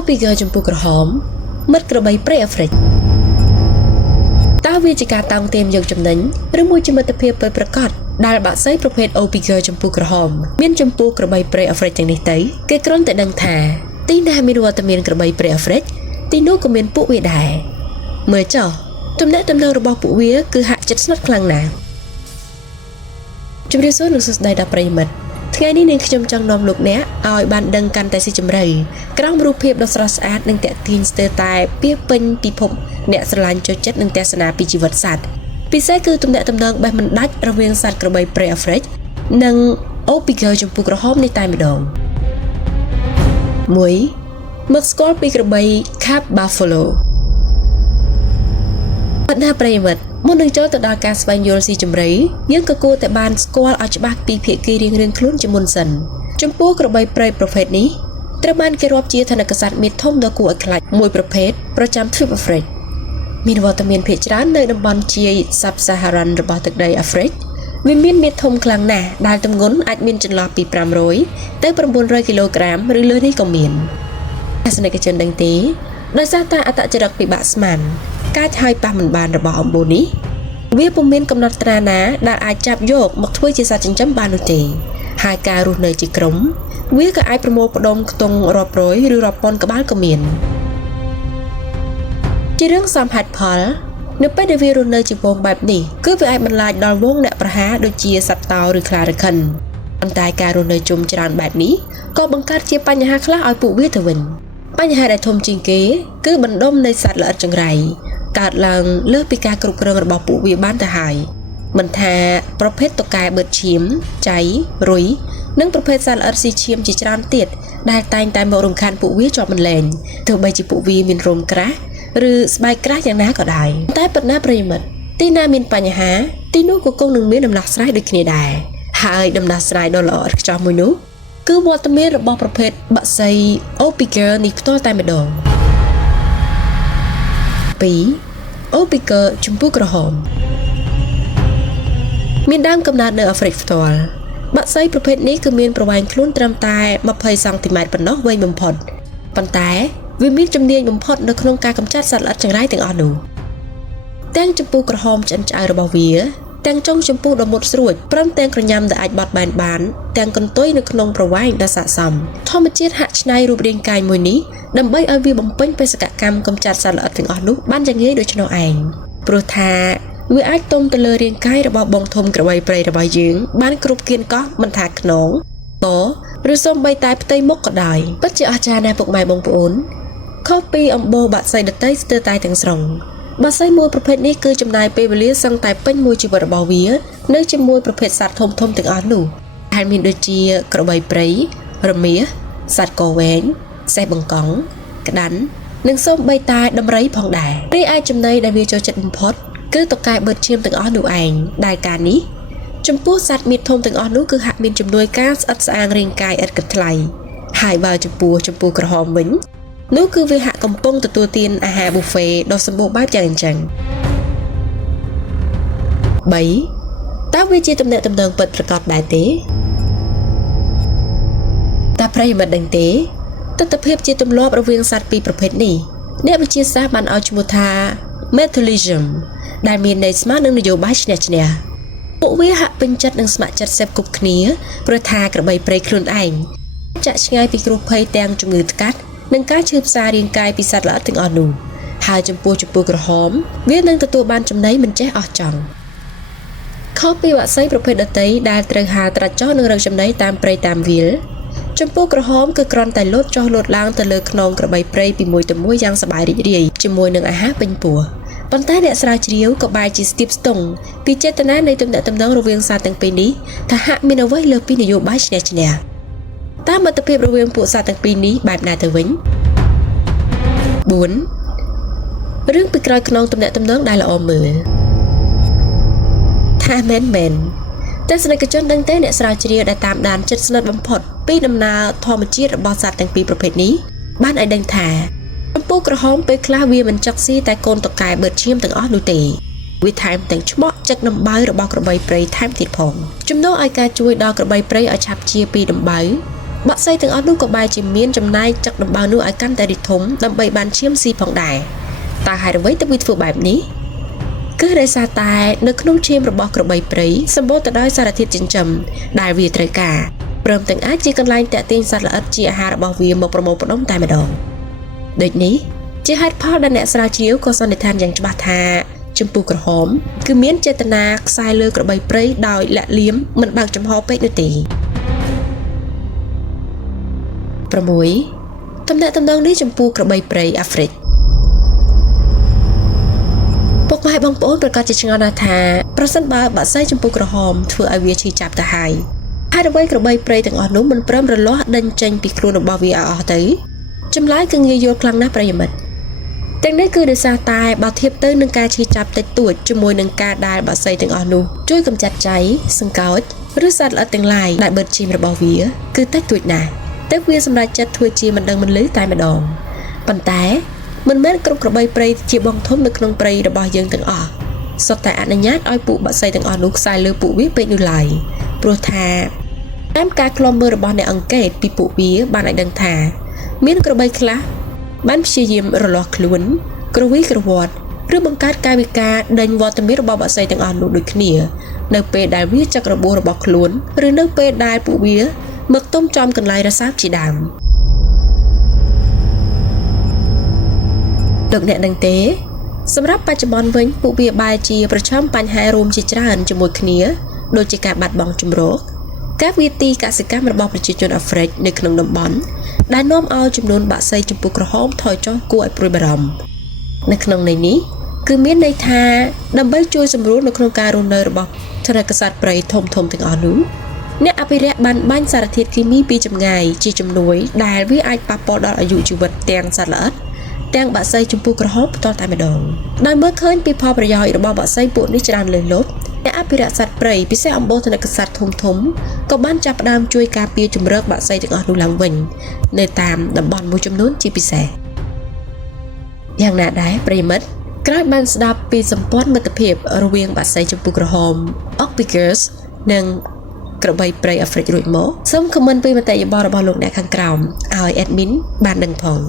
Opiger ចំពោះក្រហមមិត្តក្របីព្រៃអាហ្វ្រិកតើវាជាការតាំងទាមយកចំណេញឬមួយជាមិត្តភាពពិតប្រាកដដែលបាក់សីប្រភេទ Opiger ចំពោះក្រហមមានចំពោះក្របីព្រៃអាហ្វ្រិកទាំងនេះទៅគេគ្រាន់តែដឹងថាទីណាមានវត្តមានក្របីព្រៃអាហ្វ្រិកទីនោះក៏មានពួកវាដែរមើលចុះទំនាក់ទំនងរបស់ពួកវាគឺហាក់ជិតស្និទ្ធខ្លាំងណាស់ជម្រាបសួរលោកសួស្តីដល់ប្រិយមិត្តថ្ងៃនេះនាងខ្ញុំចង់នាំលោកអ្នកឲ្យបានដឹងកាន់តែស៊ីជម្រៅក្រោមរូបភាពដ៏ស្រស់ស្អាតនិងតាក់ទាញស្ទើរតែពាសពេញពិភពអ្នកស្រឡាញ់ចូលចិត្តនិងទស្សនាពីជីវិតសត្វពិសេសគឺទំនាក់ទំនងបេះមិនដាច់រវាងសត្វក្របីព្រៃអាហ្វ្រិកនិង Opiger ចំពោះក្រហមនេះតែម្ដង1មកស្គាល់ពីក្របី Cap Buffalo បណ្ដាប្រិយមិត្តមុននឹងចូលទៅដល់ការស្វែងយល់ស៊ីជម្រៅយើងក៏គួរតែបានស្គាល់ឲ្យច្បាស់ពីភាគីរៀងៗខ្លួនជាមុនសិនចំពោះក្របីព្រៃប្រភេទនេះត្រូវបានគេរាប់ជាថនិកសត្វមាឌធំដ៏គួរឲ្យខ្លាចមួយប្រភេទប្រចាំទ្វីបអាហ្វ្រិកមានវត្តមានភាគច្រើននៅតំបន់ជាយ Sub-Saharan របស់ទឹកដីអាហ្វ្រិកវាមានមាឌធំខ្លាំងណាស់ដែលទម្ងន់អាចមានចន្លោះពី500ទៅ900គីឡូក្រាមឬលើនេះក៏មានទស្សនិកជនដឹងទេដោយសារតែអត្តចរិតពិបាកស្មានការឆាយប៉ះមិនបានរបស់អំបូរនេះវាពុំមានកំណត់ត្រាណាដែលអាចចាប់យកមកធ្វើជាសត្វចិញ្ចឹមបាននោះទេហើយការរស់នៅជាក្រុមវាក៏អាចប្រមូលផ្ដុំខ្ទង់រាប់រយឬរាប់ពាន់ក្បាលក៏មានជារឿងសមហេតុផលនៅពេលដែលវារស់នៅជាហ្វូងបែបនេះគឺវាអាចបន្លាចដល់វងអ្នកប្រហារដូចជាសត្វតោឬខ្លារខិនប៉ុន្តែការរស់នៅជុំច្រើនបែបនេះក៏បង្កើតជាបញ្ហាខ្លះឲ្យពួកវាទៅវិញបញ្ហាដែលធំជាងគេគឺបណ្ដុំនៃសត្វល្អិតចង្រៃកើតឡើងលើសពីការគ្រប់គ្រងរបស់ពួកវាបានទៅហើយមិនថាប្រភេទតុកែបឺតឈាមចៃរុយនិងប្រភេទសត្វល្អិតស៊ីឈាមជាច្រើនទៀតដែលតែងតែមករំខានពួកវាជាប់មិនលែងទោះបីជាពួកវាមានរោមក្រាស់ឬស្បែកក្រាស់យ៉ាងណាក៏ដោយតែប៉ុណ្ណាប្រិយមិត្តទីណាមានបញ្ហាទីនោះក៏គង់នឹងមានដំណោះស្រាយដូចគ្នាដែរហើយដំណោះស្រាយដ៏ល្អឥតខ្ចោះមួយនោះគឺវត្តមានរបស់ប្រភេទបក្សី Opiger នេះផ្ទាល់តែម្ដង2 Opiger ចំពោះក្រហមមានដើមកំណើតនៅអាហ្វ្រិកផ្ទាល់បក្សីប្រភេទនេះគឺមានប្រវែងខ្លួនត្រឹមតែ20សង់ទីម៉ែត្រប៉ុណ្ណោះវែងបំផុតប៉ុន្តែវាមានជំនាញបំផុតនៅក្នុងការកម្ចាត់សត្វល្អិតចង្រៃទាំងអស់នោះទាំងចំពោះក្រហមឆ្អិនឆ្អៅរបស់វាទាំងចុងចំពោះដ៏មុតស្រួចព្រមទាំងក្រញាំដែលអាចបត់បែនបានទាំងកន្ទុយនៅក្នុងប្រវែងដ៏ស័ក្តិសមធម្មជាតិហាក់ច្នៃរូបរាងកាយមួយនេះដើម្បីឲ្យវាបំពេញបេសកកម្មកម្ចាត់សត្វល្អិតទាំងអស់នោះបានយ៉ាងងាយដូច្នោះឯងព្រោះថាវាអាចទុំទៅលើរាងកាយរបស់បងធំក្របីព្រៃរបស់យើងបានគ្រប់គៀនកោះមិនថាខ្នងតឬសូម្បីតែផ្ទៃមុខក៏ដោយពិតជាអស្ចារ្យណាស់ពុកម៉ែបងប្អូនខុសពីអំបូរបាក់សីដតីស្ទើរតែទាំងស្រុងបាក់សីមួយប្រភេទនេះគឺចំណាយពេលវេលាសឹងតែពេញមួយជីវិតរបស់វានៅជាមួយប្រភេទសត្វធំៗទាំងអស់នោះហើយមានដូចជាក្របីព្រៃរមាសសត្វកវែងសេះបង្កង់ក្តាន់និងសូម្បីតែដំរីផងដែររីឯចំណីដែលវាចូលចិត្តបំផុតគឺតុកែបឺតឈាមទាំងអស់នោះឯងដែលការនេះចំពោះសត្វមាឌធំទាំងអស់នោះគឺហាក់មានជំនួយការស្អិតស្អាងរាងកាយឥតគិតថ្លៃហើយបើចំពោះក្រហមវិញនោះគឺវាហាក់កំពុងទទួលទានអាហារប៊ូហ្វេដ៏សម្បូរបែបយ៉ាងអញ្ចឹង3តើវាជាទំនាក់ទំនងពិតប្រាកដដែរទេតើប្រិយមិត្តដឹងទេទស្សនវិជ្ជាជាទម្លាប់រវាងសត្វពីរប្រភេទនេះអ្នកវិទ្យាសាស្ត្របានឲ្យឈ្មោះថា Mutualism ដែលមានន័យស្មើនឹងនយោបាយឈ្នះឈ្នះពួកវាហាក់ពេញចិត្តនឹងស្ម័គ្រចិត្តសេពគប់គ្នាព្រោះថាក្របីព្រៃខ្លួនឯងចាក់ឆ្ងាយពីគ្រោះភ័យទាំងជំងឺថ្កាត់និងការឈឺផ្សារាងកាយពីសត្វល្អិតទាំងអស់នោះហើយចំពោះក្រហមវានឹងទទួលបានចំណីមិនចេះអស់ចង់ខុសពីបក្សីប្រភេទដទៃដែលត្រូវហាលត្រាច់ចុះនឹងរកចំណីតាមព្រៃតាមវាលចំពោះក្រហមគឺគ្រាន់តែលោតចុះលោតឡើងទៅលើខ្នងក្របីព្រៃពីមួយទៅមួយយ៉ាងសប្បាយរីករាយជាមួយនឹងអាហារពេញពោះប៉ុន្តែអ្នកស្រាវជ្រាវក៏បែរជាស្ទាបស្ទង់ពីចេតនានៃទំនាក់ទំនងរវាងសត្វទាំងពីរនេះថាហាក់មានអ្វីលើសពីនយោបាយឈ្នះឈ្នះតាមមិត្តភាពរវាងពួកសត្វទាំងពីរនេះបែបណាទៅវិញ4រឿងពីក្រោយខ្នងទំនាក់ទំនងដែលល្អមើលថាមែនទស្សនិកជនដឹងទេអ្នកស្រាវជ្រាវដែលតាមដានជិតស្និទ្ធបំផុតពីដំណើរធម្មជាតិរបស់សត្វទាំងពីរប្រភេទនេះបានឲ្យដឹងថាចំពោះក្រហមពេលខ្លះវាមិនចឹកស៊ីតែកូនតុកែបឺតឈាមទាំងអស់នោះទេវាថែមទាំងឆ្បក់ចឹកដំបៅរបស់ក្របីព្រៃថែមទៀតផងជំនួសឲ្យការជួយដល់ក្របីព្រៃឲ្យឆាប់ជាពីដំបៅ បាក់សៃទាំងអស់នោះក៏បែរជាមានចំណាយចឹកដំបៅនោះឲ្យកាន់តែរីកធំដើម្បីបានឈាមស៊ីផងដែរតើហេតុអ្វីទើបវាធ្វើបែបនេះគឺដោយសារតែនៅក្នុងឈាមរបស់ក្របីព្រៃសម្បូរទៅដោយសារធាតុចិញ្ចឹមដែលវាត្រូវការព្រមទាំងអាចជាកន្លែងតាក់ទាញសត្វល្អិតជាអាហាររបស់វាមកប្រមូលផ្ដុំតែម្ដងដូចនេះជាហេតុផលដែលអ្នកស្រាវជ្រាវក៏សន្និដ្ឋានយ៉ាងច្បាស់ថាចម្ពោះក្រហមគឺមានចេតនាខ្សែលើក្របីព្រៃដោយលាក់លៀមមិនបើកចំហពេកនោះទេ6តំណែងតំណងនេះចំពោះក្របីព្រៃអាហ្វ្រិកពុកម៉ែបងប្អូនប្រកាសជាឆ្ងល់ណាស់ថាប្រសិនបើបាក់សៃចំពោះក្រហមធ្វើឲ្យវាឈឺចាប់ទៅហើយហេតុអ្វីក្របីព្រៃទាំងអស់នោះមិនព្រមរលាស់ដេញចេញពីខ្លួនរបស់វាឲ្យអស់ទៅចម្លើយគឺងាយយល់ខ្លាំងណាស់ប្រិយមិត្តទាំងនេះគឺដោយសារតែបើធៀបទៅនឹងការឈឺចាប់តិចតួចជាមួយនឹងការដែលបាក់សៃទាំងអស់នោះជួយកម្ចាត់ចៃសង្កោចឬសត្វល្អិតទាំងឡាយដែលបិទឈាមរបស់វាគឺតិចតួចណាស់តែវាសម្រេចចិត្តធ្វើជាមិនដឹងមិនឮតែម្ដងប៉ុន្តែមិនមែនគ្រប់ក្របីព្រៃជាបងធំនៅក្នុងព្រៃរបស់យើងទាំងអស់សុទ្ធតែអនុញ្ញាតឲ្យពួកបាក់សៃទាំងអស់នោះខ្សែលើពួកវាពេកនោះឡើយព្រោះថាតាមការឃ្លាំមើលរបស់អ្នកអង្កេតពីពួកវាបានឲ្យដឹងថាមានក្របីខ្លះបានព្យាយាមរលាស់ខ្លួនក្រវីក្រវត្តឬបង្កើតកាយវិការដេញវត្តមានរបស់បាក់សៃទាំងអស់នោះដូចគ្នានៅពេលដែលវាចឹករបួសរបស់ខ្លួនឬនៅពេលដែលពួកវាមកទុំចំកន្លែងរសើបជាដើមលោកអ្នកដឹងទេសម្រាប់បច្ចុប្បន្នវិញពួកវាបែរជាប្រឈមបញ្ហារួមជាច្រើនជាមួយគ្នាដូចជាការបាត់បង់ជម្រកការវាយទីកសិកម្មរបស់ប្រជាជនអាហ្វ្រិកនៅក្នុងតំបន់ដែលនាំឲ្យចំនួនបាក់សៃចំពោះក្រហមថយចុះគួរឲ្យព្រួយបារម្ភនៅក្នុងន័យនេះគឺមានន័យថាដើម្បីជួយសម្រួលនៅក្នុងការរស់នៅរបស់ថនិកសត្វព្រៃធំៗទាំងអស់នោះអ្នកអភិរក្សបានបាញ់សារធាតុគីមីពីចម្ងាយជាជំនួយដែលវាអាចប៉ះពាល់ដល់អាយុជីវិតទាំងសត្វល្អិតទាំងបាក់សៃចំពោះក្រហមផ្ទាល់តែម្ដងដោយមើលឃើញពីផលប្រយោជន៍របស់បាក់សៃពួកនេះច្រើនលើសលប់អ្នកអភិរក្សសត្វព្រៃពិសេសអំបូរថនិកសត្វធំក៏បានចាប់ផ្ដើមជួយការពារជំរកបាក់សៃទាំងអស់នោះឡើងវិញនៅតាមតំបន់មួយចំនួនជាពិសេសយ៉ាងណាដែរប្រិយមិត្តក្រោយបានស្ដាប់ពីសម្ព័ន្ធមិត្តភាពរវាងបាក់សៃចំពោះក្រហម Oxpeckers និងក្របីព្រៃអាហ្វ្រិករួចមកសូមខមមិនពីមតិយោបល់របស់លោកអ្នកខាងក្រោមឲ្យ admin បានដឹងផង